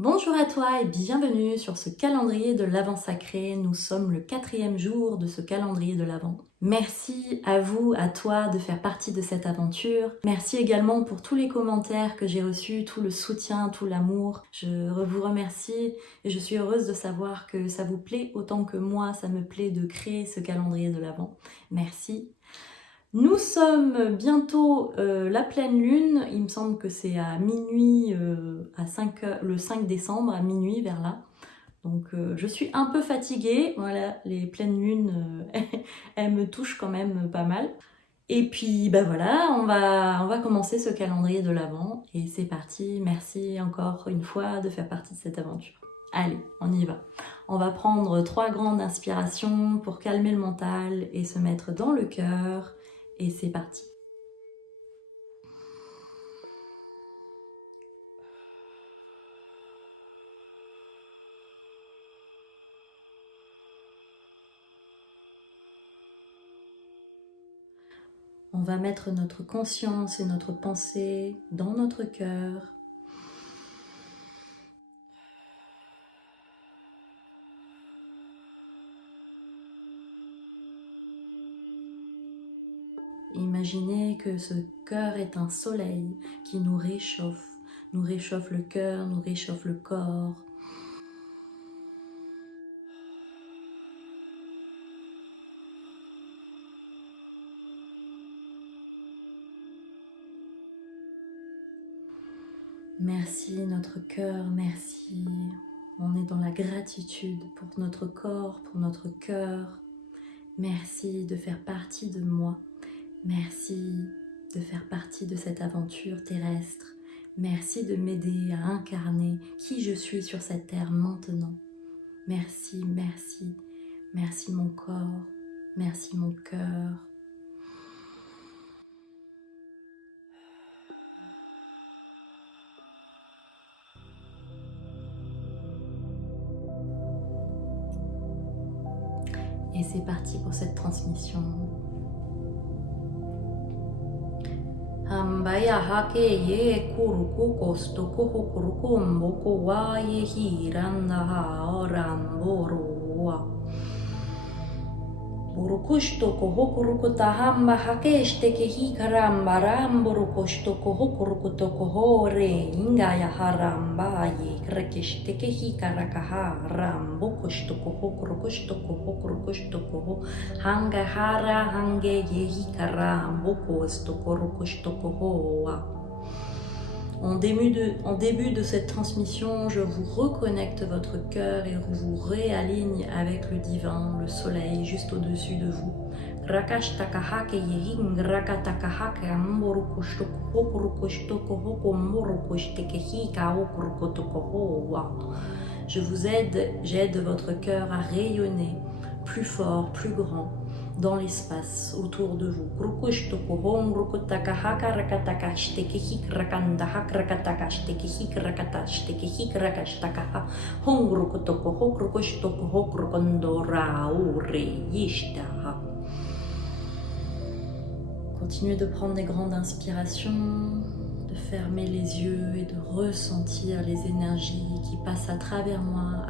Bonjour à toi et bienvenue sur ce calendrier de l'Avent sacré. Nous sommes le 4e jour de ce calendrier de l'Avent. Merci à vous, à toi de faire partie de cette aventure. Merci également pour tous les commentaires que j'ai reçus, tout le soutien, tout l'amour. Je vous remercie et je suis heureuse de savoir que ça vous plaît autant que moi, ça me plaît de créer ce calendrier de l'Avent. Merci. Nous sommes bientôt la pleine lune, il me semble que c'est à minuit, à 5 heures, le 5 décembre, à minuit vers là. Donc je suis un peu fatiguée, voilà, les pleines lunes, elles me touchent quand même pas mal. Et puis ben voilà, on va commencer ce calendrier de l'Avent et c'est parti. Merci encore une fois de faire partie de cette aventure. Allez, on y va. On va prendre 3 grandes inspirations pour calmer le mental et se mettre dans le cœur. Et c'est parti. On va mettre notre conscience et notre pensée dans notre cœur. Imaginez que ce cœur est un soleil qui nous réchauffe le cœur, nous réchauffe le corps. Merci notre cœur, merci. On est dans la gratitude pour notre corps, pour notre cœur. Merci de faire partie de moi. Merci de faire partie de cette aventure terrestre. Merci de m'aider à incarner qui je suis sur cette terre maintenant. Merci, merci, merci mon corps, merci mon cœur. Et c'est parti pour cette transmission. Hambaya hake ye kuruku kosto koho kuruku mboko wa ye hiranda ha oramboro wa. Burukushto koho kuruku tahamba hake shteke hikaramba ramburukushto koho kuruku toko hore ingaya haramba ye krekishteke hikarakaha rambukushto koho kurukushto koho hanga hara hange ye hikarambukusto kurukushto koho wa. En début de cette transmission, je vous reconnecte votre cœur et vous réaligne avec le divin, le soleil, juste au-dessus de vous. Je vous aide, j'aide votre cœur à rayonner plus fort, plus grand, dans l'espace autour de vous. Continuez de prendre des grandes inspirations, de fermer les yeux et de ressentir les énergies qui passent à travers moi,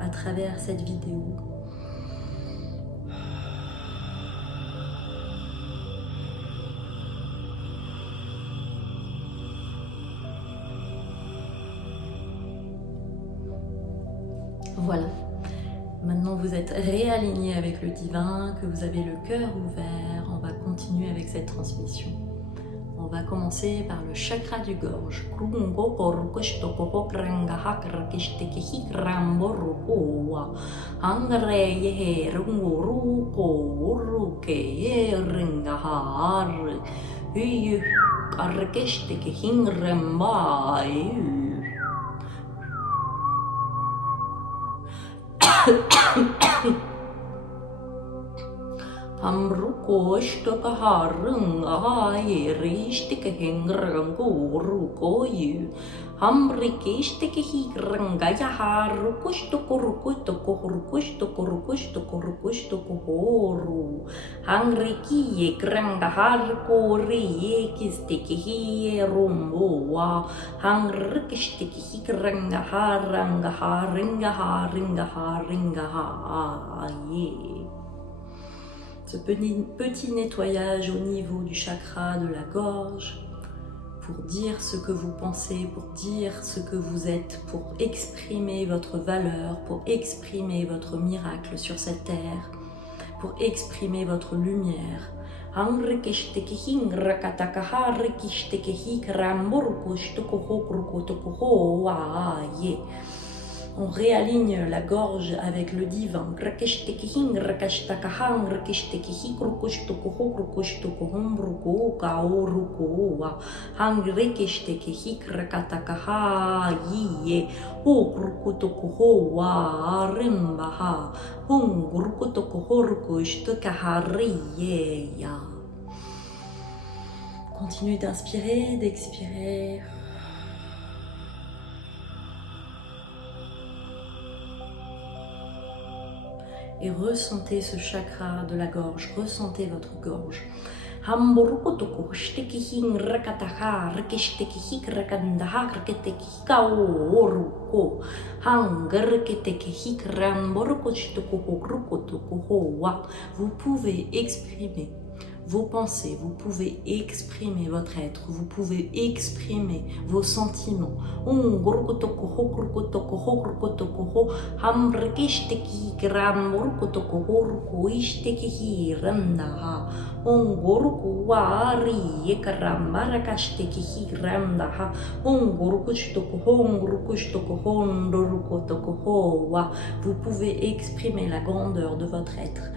à travers cette vidéo. Voilà, maintenant vous êtes réaligné avec le divin, que vous avez le cœur ouvert, on va continuer avec cette transmission. On va commencer par le chakra du gorge. Amruko shtoka harung aye rishtika hengrang ruko yu Hamrikish tekehi rangaya rukush toko rukush toko rukush toko rukush toko rukush toko horu. Hangriki ye grangahar kori ye kis tekehi rumboa. Hangrikish tekehi grangahar rangahar ringahar ringahar ringahar ye. Ce petit nettoyage au niveau du chakra de la gorge, pour dire ce que vous pensez, pour dire ce que vous êtes, pour exprimer votre valeur, pour exprimer votre miracle sur cette terre, pour exprimer votre lumière. On réaligne la gorge avec le divin. Continuez d'inspirer, d'expirer. Et ressentez ce chakra de la gorge, ressentez votre gorge. Vous pouvez exprimer vos pensées, vous pouvez exprimer votre être, vous pouvez exprimer vos sentiments. Vous pouvez exprimer la grandeur de votre être.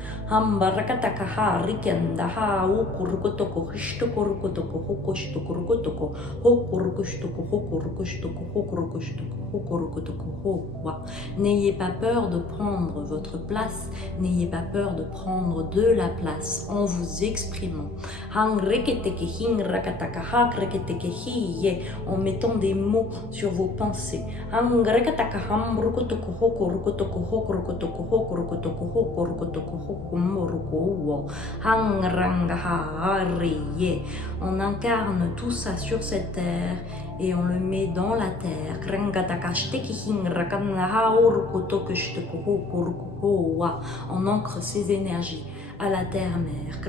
N'ayez pas peur de prendre votre place, n'ayez pas peur de prendre de la place en vous exprimant. En mettant des mots sur vos pensées. On incarne tout ça sur cette terre et on le met dans la terre. On ancre ces énergies à la terre-mère.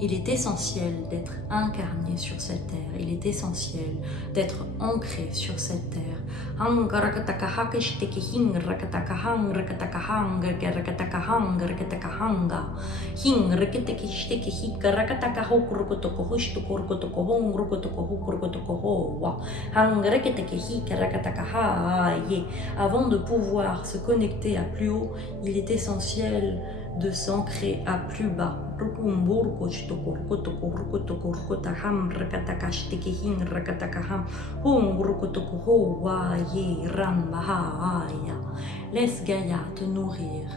Il est essentiel d'être incarné sur cette terre, il est essentiel d'être ancré sur cette terre. Avant de pouvoir se connecter à plus haut, il est essentiel de s'ancrer à plus bas. Laisse Gaïa te nourrir.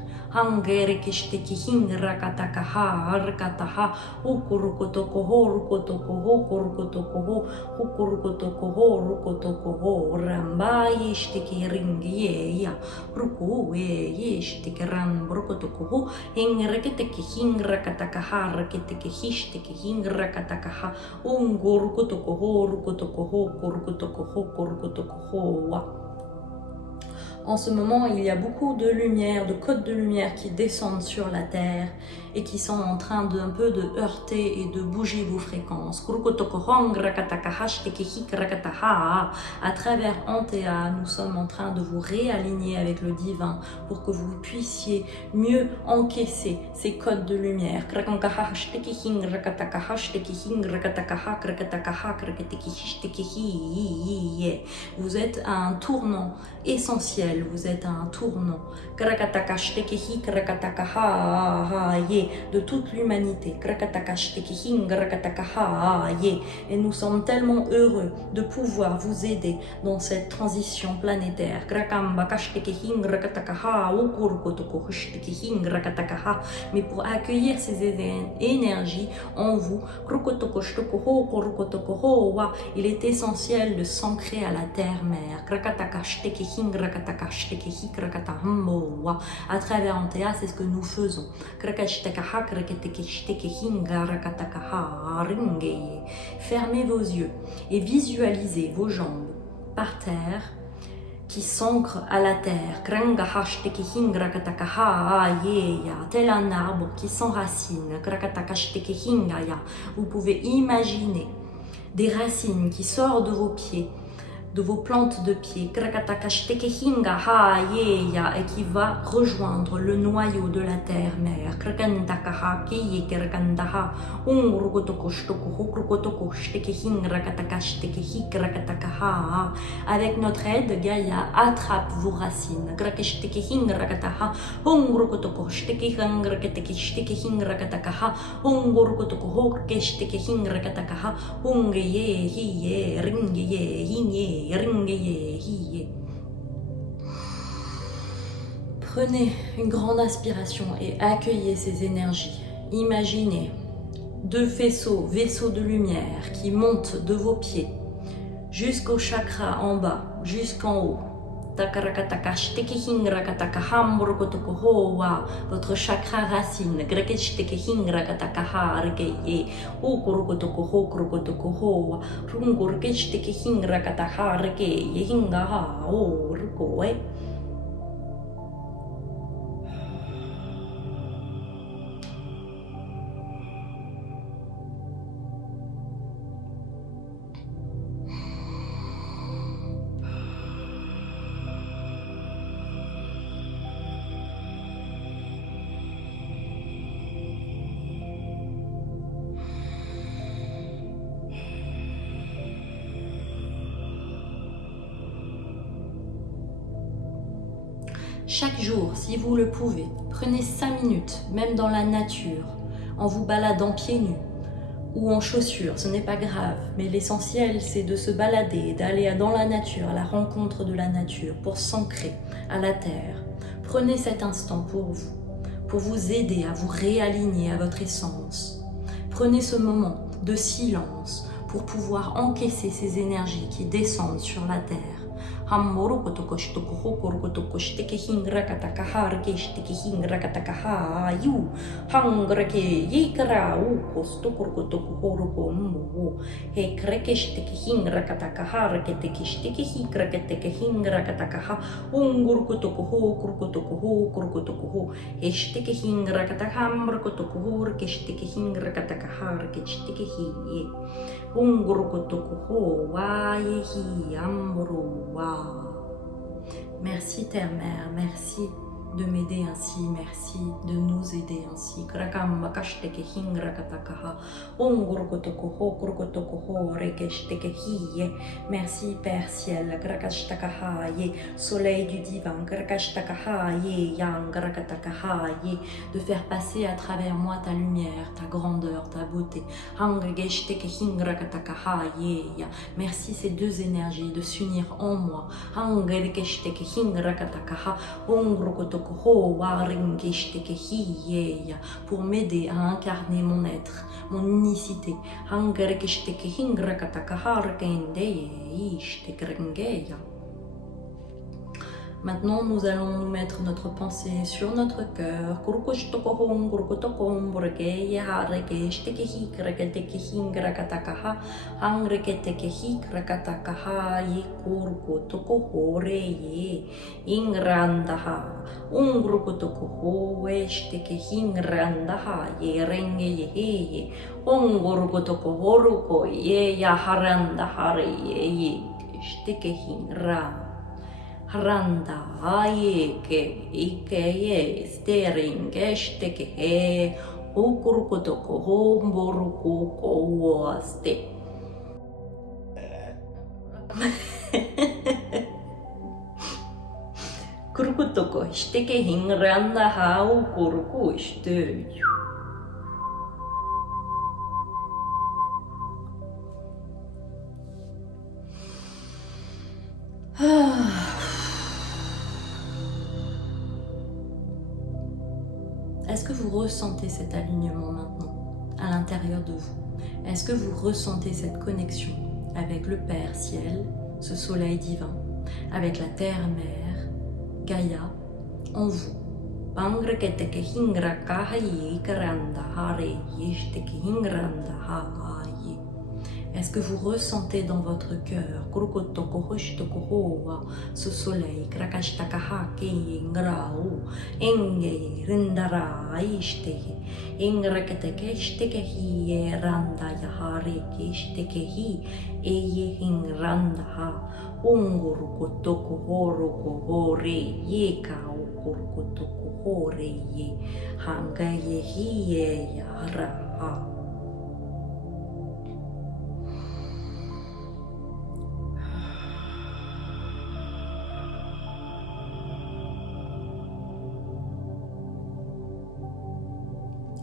En ce moment, il y a beaucoup de lumière, de côtes de lumière qui descendent sur la terre et qui sont en train d'un peu de heurter et de bouger vos fréquences. À travers Antea, nous sommes en train de vous réaligner avec le divin pour que vous puissiez mieux encaisser ces codes de lumière. Vous êtes à un tournant essentiel, vous êtes à un tournant de toute l'humanité. Et nous sommes tellement heureux de pouvoir vous aider dans cette transition planétaire. Mais pour accueillir ces énergies en vous, il est essentiel de s'ancrer à la terre-mère. À travers Antea, c'est ce que nous faisons. Fermez vos yeux et visualisez vos jambes par terre qui s'ancrent à la terre, tel un arbre qui s'enracine. Vous pouvez imaginer des racines qui sortent de vos pieds, de vos plantes de pied, et qui va rejoindre le noyau de la terre-mère. Avec notre aide, Gaïa attrape vos racines. Prenez une grande inspiration et accueillez ces énergies. Imaginez deux vaisseaux de lumière qui montent de vos pieds jusqu'au chakra en bas, jusqu'en haut. Votre chakra racine. Chaque jour, si vous le pouvez, prenez 5 minutes, même dans la nature, en vous baladant pieds nus ou en chaussures, ce n'est pas grave, mais l'essentiel c'est de se balader, d'aller dans la nature, à la rencontre de la nature, pour s'ancrer à la terre. Prenez cet instant pour vous aider à vous réaligner à votre essence. Prenez ce moment de silence pour pouvoir encaisser ces énergies qui descendent sur la terre. Merci Terre-Mère, merci de m'aider ainsi, merci de nous aider ainsi. Merci Père Ciel, Soleil du Divin, de faire passer à travers moi ta lumière, ta grandeur, ta beauté. Merci ces deux énergies de s'unir en moi. Pour m'aider à incarner mon être, mon unicité. Maintenant, nous allons nous mettre notre pensée sur notre cœur. Randa ayeke ikeye stering eshteke he okurukotoko homboruko kowaste. Kurukotoko shteke hingranda ha okuruko shte. Est-ce que vous ressentez cet alignement maintenant à l'intérieur de vous? Est-ce que vous ressentez cette connexion avec le Père Ciel, ce soleil divin, avec la Terre-Mère, Gaïa, en vous? Est-ce que vous ressentez dans votre cœur ce soleil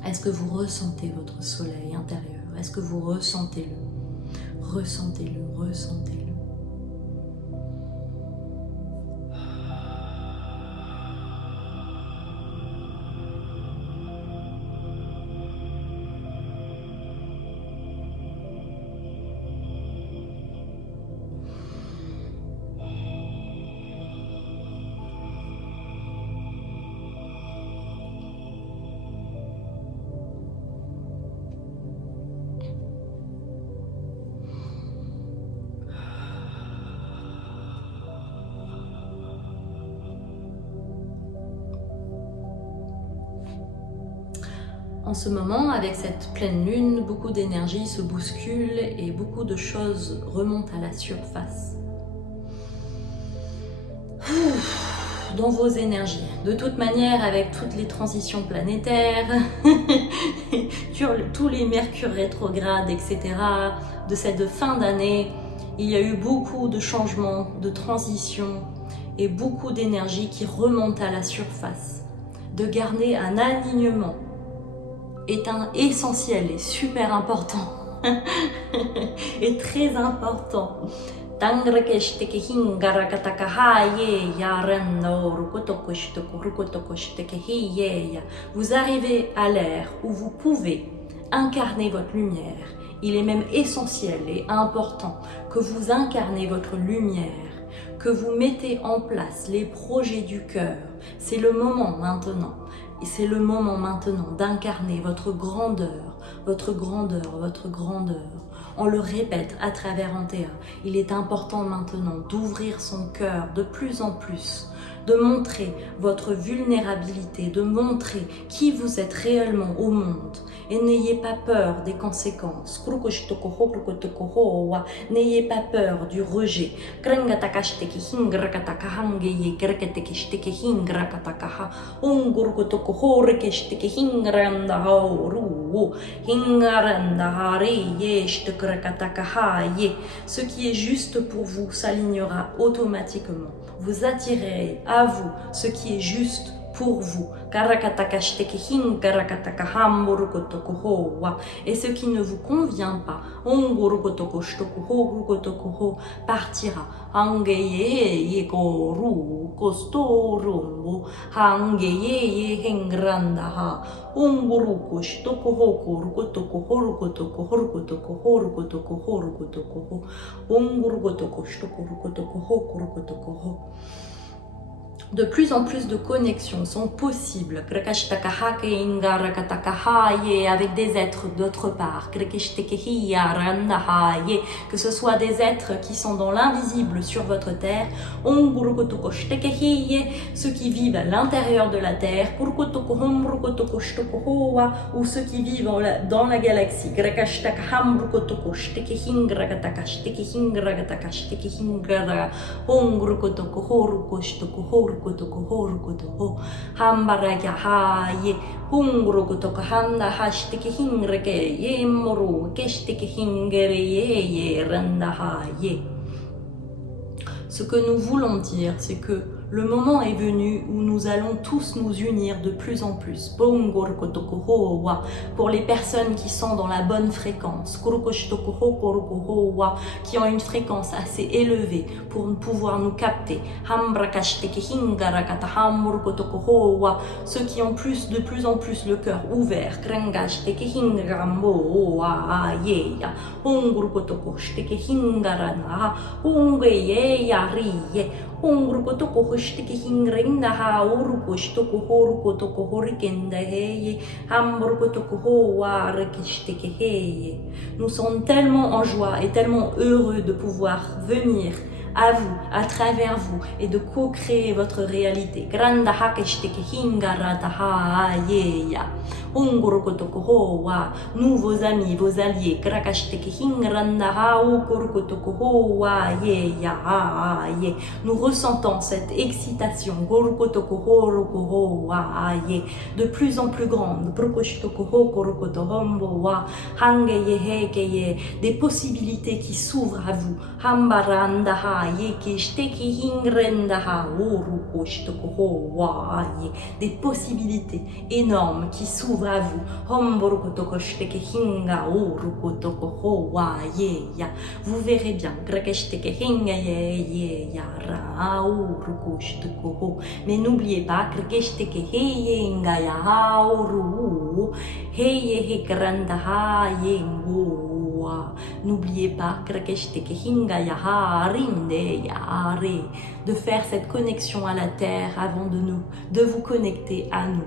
Est-ce que vous ressentez votre soleil intérieur? Est-ce que vous ressentez-le? Ressentez-le, ressentez-le. En ce moment, avec cette pleine lune, beaucoup d'énergie se bouscule et beaucoup de choses remontent à la surface. Dans vos énergies. De toute manière, avec toutes les transitions planétaires, tous les mercures rétrogrades, etc., de cette fin d'année, il y a eu beaucoup de changements, de transitions et beaucoup d'énergie qui remontent à la surface. De garder un alignement est essentiel et super important et très important. Vous arrivez à l'ère où vous pouvez incarner votre lumière. Il est même essentiel et important que vous incarnez votre lumière, que vous mettez en place les projets du cœur. C'est le moment maintenant. Et c'est le moment maintenant d'incarner votre grandeur, votre grandeur, votre grandeur. On le répète à travers Antea, il est important maintenant d'ouvrir son cœur de plus en plus, de montrer votre vulnérabilité, de montrer qui vous êtes réellement au monde. Et n'ayez pas peur des conséquences. N'ayez pas peur du rejet. Ce qui est juste pour vous s'alignera automatiquement. Vous attirez à vous ce qui est juste pour vous. Et ce qui ne vous convient pas partira. De plus en plus de connexions sont possibles avec des êtres d'autre part, que ce soit des êtres qui sont dans l'invisible sur votre terre, ceux qui vivent à l'intérieur de la terre, ou ceux qui vivent dans la galaxie. Ce que nous voulons dire, c'est que le moment est venu où nous allons tous nous unir de plus en plus. Pour les personnes qui sont dans la bonne fréquence, qui ont une fréquence assez élevée pour pouvoir nous capter. Ceux qui ont de plus en plus le cœur ouvert. Nous sommes tellement en joie et tellement heureux de pouvoir venir à vous, à travers vous, et de co-créer votre réalité. Nous, vos amis, vos alliés, nous ressentons cette excitation de plus en plus grande, des possibilités qui s'ouvrent à vous. Des possibilités énormes qui s'ouvrent à vous. Vous verrez bien. Mais n'oubliez pas, n'oubliez pas de faire cette connexion à la terre avant de vous connecter à nous.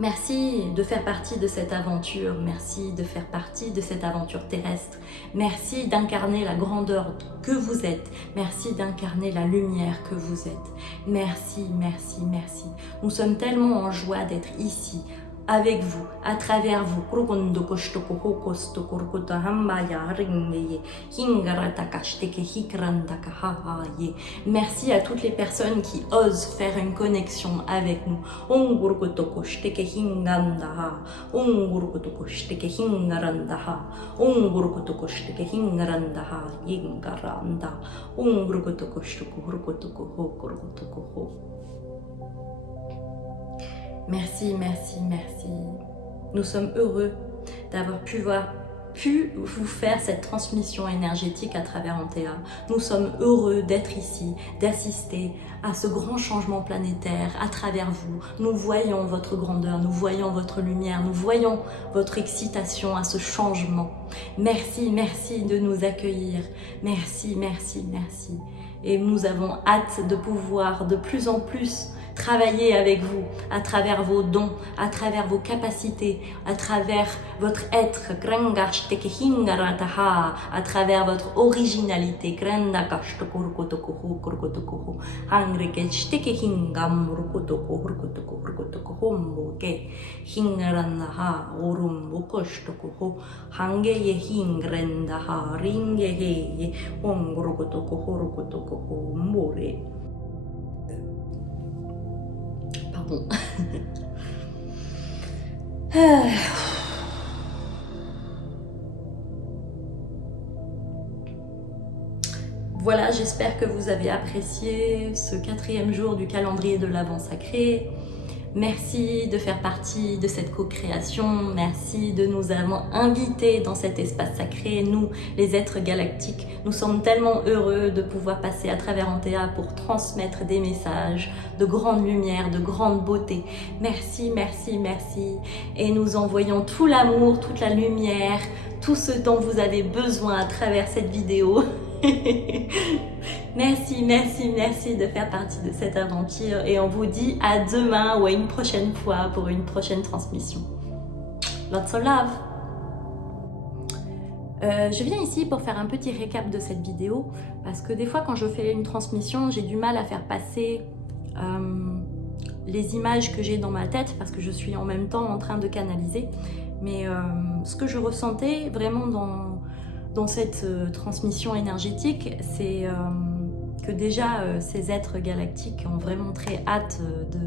Merci de faire partie de cette aventure, merci de faire partie de cette aventure terrestre, merci d'incarner la grandeur que vous êtes, merci d'incarner la lumière que vous êtes. Merci, merci, merci. Nous sommes tellement en joie d'être ici, avec vous, à travers vous. Merci à toutes les personnes qui osent faire une connexion avec nous. Merci, merci, merci. Nous sommes heureux d'avoir pu vous faire cette transmission énergétique à travers Antea. Nous sommes heureux d'être ici, d'assister à ce grand changement planétaire à travers vous. Nous voyons votre grandeur, nous voyons votre lumière, nous voyons votre excitation à ce changement. Merci, merci de nous accueillir. Merci, merci, merci. Et nous avons hâte de pouvoir de plus en plus travailler avec vous, à travers vos dons, à travers vos capacités, à travers votre être, à travers votre originalité. Pardon. Voilà, j'espère que vous avez apprécié ce 4e jour du calendrier de l'Avent sacré. Merci de faire partie de cette co-création, merci de nous avoir invités dans cet espace sacré, nous les êtres galactiques. Nous sommes tellement heureux de pouvoir passer à travers Antea pour transmettre des messages de grande lumière, de grande beauté. Merci, merci, merci. Et nous envoyons tout l'amour, toute la lumière, tout ce dont vous avez besoin à travers cette vidéo. Merci, merci, merci de faire partie de cette aventure et on vous dit à demain ou à une prochaine fois pour une prochaine transmission. Lots of love! Je viens ici pour faire un petit récap de cette vidéo parce que des fois quand je fais une transmission, j'ai du mal à faire passer les images que j'ai dans ma tête parce que je suis en même temps en train de canaliser. Mais ce que je ressentais vraiment dans cette transmission énergétique, c'est que déjà ces êtres galactiques ont vraiment très hâte de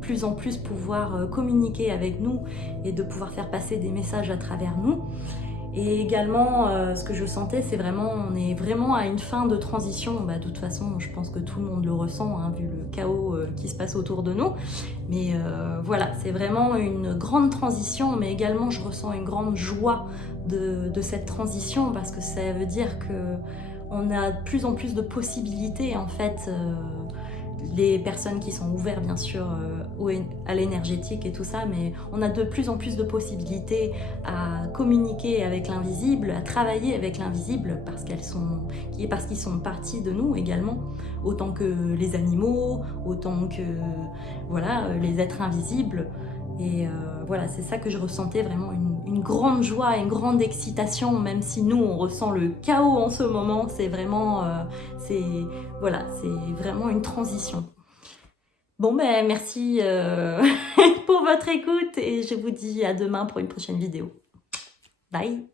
plus en plus pouvoir communiquer avec nous et de pouvoir faire passer des messages à travers nous. Et également, ce que je sentais, c'est vraiment, on est vraiment à une fin de transition. Bah, de toute façon, je pense que tout le monde le ressent, hein, vu le chaos qui se passe autour de nous. Mais voilà, c'est vraiment une grande transition, mais également, je ressens une grande joie de cette transition parce que ça veut dire que on a de plus en plus de possibilités, en fait. Les personnes qui sont ouvertes bien sûr à l'énergétique et tout ça, mais on a de plus en plus de possibilités à communiquer avec l'invisible, à travailler avec l'invisible parce qu'ils sont partie de nous également, autant que les animaux, autant que voilà, les êtres invisibles. Et voilà, c'est ça que je ressentais, vraiment une grande joie, une grande excitation, même si nous on ressent le chaos en ce moment, c'est vraiment, voilà, c'est vraiment une transition. Bon ben merci pour votre écoute et je vous dis à demain pour une prochaine vidéo. Bye!